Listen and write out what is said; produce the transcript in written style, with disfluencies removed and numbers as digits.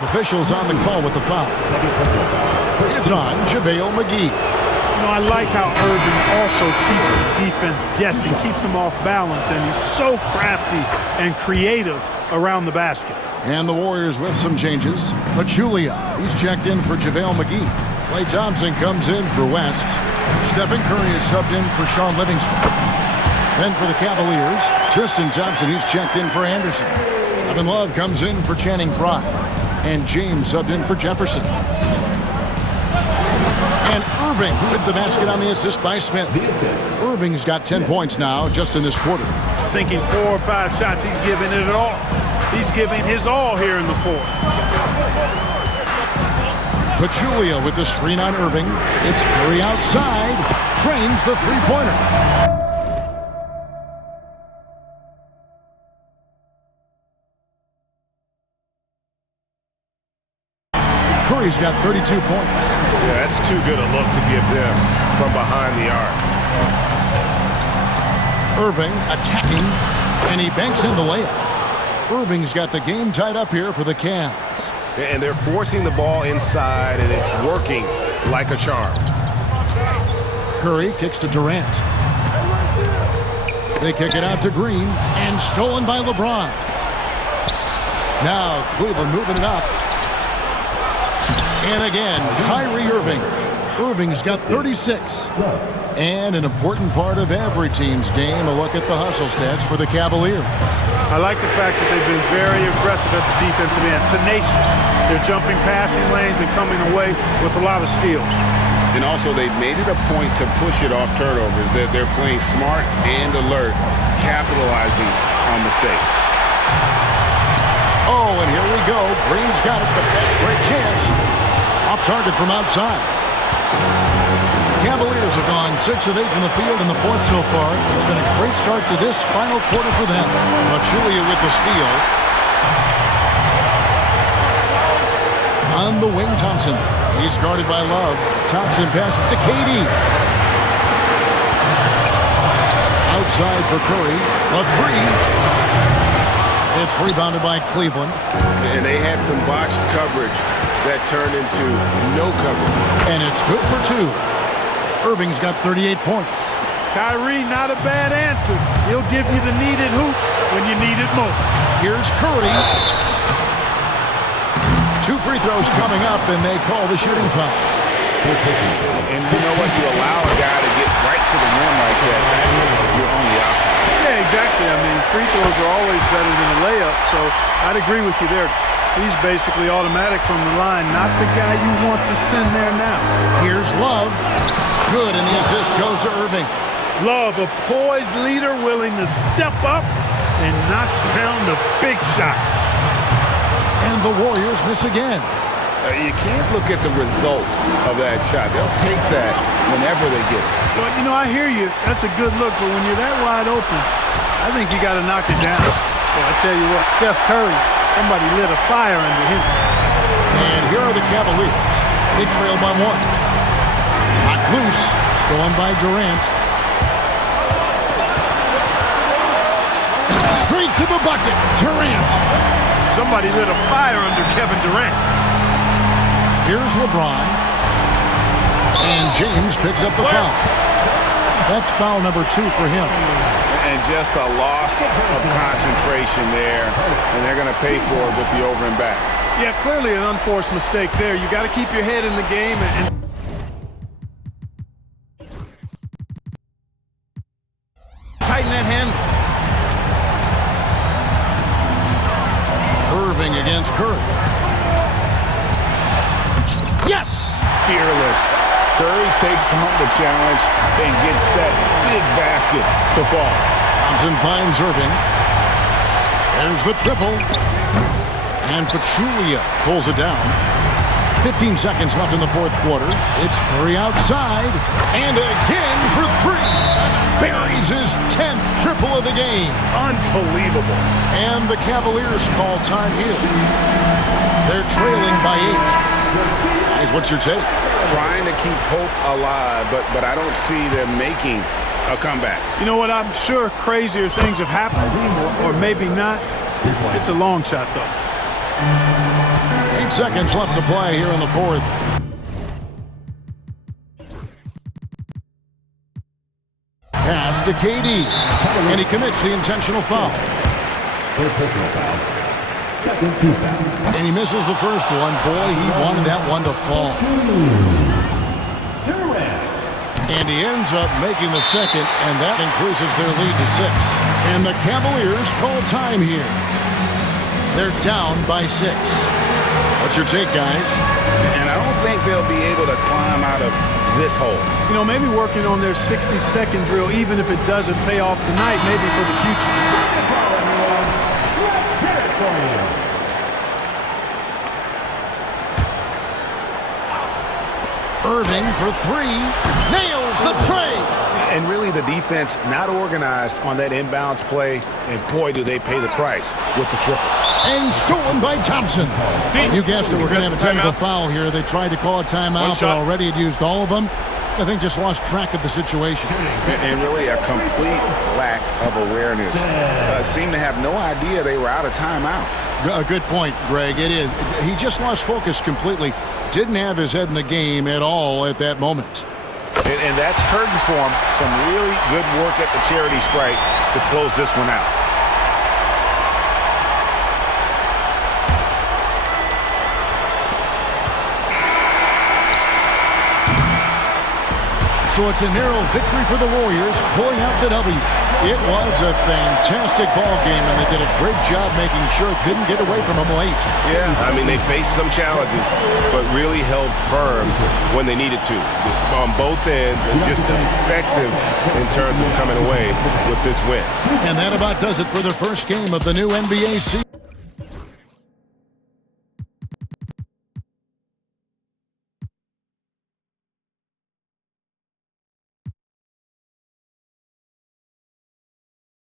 Officials on the call with the foul. It's on JaVale McGee. You know, I like how Irving also keeps the defense guessing, keeps them off balance, and he's so crafty and creative around the basket. And the Warriors with some changes. Pachulia, he's checked in for JaVale McGee. Klay Thompson comes in for West. Stephen Curry is subbed in for Sean Livingston. Then for the Cavaliers, Tristan Thompson, he's checked in for Anderson. Kevin Love comes in for Channing Frye. And James subbed in for Jefferson. And Irving with the basket on the assist by Smith. Irving's got 10 points now just in this quarter. Sinking 4 or 5 shots, he's giving it all. He's giving his all here in the fourth. Pachulia with the screen on Irving. It's Curry outside. Trains the three-pointer. Curry's got 32 points. Yeah, that's too good a look to give them from behind the arc. Irving attacking, and he banks in the layup. Irving's got the game tied up here for the Cavs. And they're forcing the ball inside, and it's working like a charm. Curry kicks to Durant. They kick it out to Green, and stolen by LeBron. Now Cleveland moving it up. And again, Kyrie Irving. Irving's got 36. And an important part of every team's game, a look at the hustle stats for the Cavaliers. I like the fact that they've been very aggressive at the defensive end, tenacious. They're jumping passing lanes and coming away with a lot of steals. And also, they've made it a point to push it off turnovers. They're playing smart and alert, capitalizing on mistakes. Oh, and here we go. Green's got it, the fast break chance. Off target from outside. Cavaliers have gone 6 of 8 from the field in the fourth so far. It's been a great start to this final quarter for them. Pachulia with the steal. On the wing, Thompson. He's guarded by Love. Thompson passes to KD. Outside for Curry. A three. It's rebounded by Cleveland. And they had some botched coverage that turned into no coverage. And it's good for 2. Irving's got 38 points. Kyrie, not a bad answer. He'll give you the needed hoop when you need it most. Here's Curry. 2 free throws coming up, and they call the shooting foul. And you know what? You allow a guy to get right to the rim like that. That's your only option. Yeah, exactly. I mean, free throws are always better than a layup, so I'd agree with you there. He's basically automatic from the line, not the guy you want to send there now. Here's Love. Good, and the assist goes to Irving. Love, a poised leader willing to step up and knock down the big shots. And the Warriors miss again. You can't look at the result of that shot. They'll take that whenever they get it. Well, you know, I hear you. That's a good look, but when you're that wide open, I think you got to knock it down. Well, I tell you what, Steph Curry, somebody lit a fire under him. And here are the Cavaliers. They trail by 1. Hot loose, stolen by Durant. Straight to the bucket, Durant. Somebody lit a fire under Kevin Durant. Here's LeBron. And James picks up the foul. That's foul number 2 for him. And just a loss of concentration there. And they're going to pay for it with the over and back. Yeah, clearly an unforced mistake there. You got to keep your head in the game and tighten that handle. Irving against Curry. Yes! Fearless. Curry takes on the challenge and gets that big basket to fall. Thompson finds Irving. There's the triple. And Pachulia pulls it down. 15 seconds left in the fourth quarter. It's Curry outside. And again for 3. Buries his 10th triple of the game. Unbelievable. And the Cavaliers call time here. They're trailing by 8. Guys, what's your take? Trying to keep hope alive, but I don't see them making a comeback. You know what? I'm sure crazier things have happened, or maybe not. It's a long shot, though. Hey, 8 seconds left to play here in the fourth. Pass to KD, and he commits the intentional foul. Personal foul. Second team foul. And he misses the first one. Boy, he wanted that one to fall. And he ends up making the second, and that increases their lead to 6. And the Cavaliers call time here. They're down by 6. What's your take, guys? And I don't think they'll be able to climb out of this hole. You know, maybe working on their 60-second drill, even if it doesn't pay off tonight, maybe for the future. Irving for 3. Nails the tray. And really the defense not organized on that inbounds play. And boy, do they pay the price with the triple. And stolen by Thompson. You guessed it, we're going to have a technical foul here. They tried to call a timeout, but already had used all of them. I think just lost track of the situation. And really a complete lack of awareness. Seemed to have no idea they were out of timeouts. A good point, Greg. It is. He just lost focus completely. Didn't have his head in the game at all at that moment. And that's curtains for him. Some really good work at the charity stripe to close this one out. So it's a narrow victory for the Warriors, pulling out the W. It was a fantastic ball game, and they did a great job making sure it didn't get away from them late. Yeah, I mean, they faced some challenges, but really held firm when they needed to on both ends, and just effective in terms of coming away with this win. And that about does it for the first game of the new NBA season.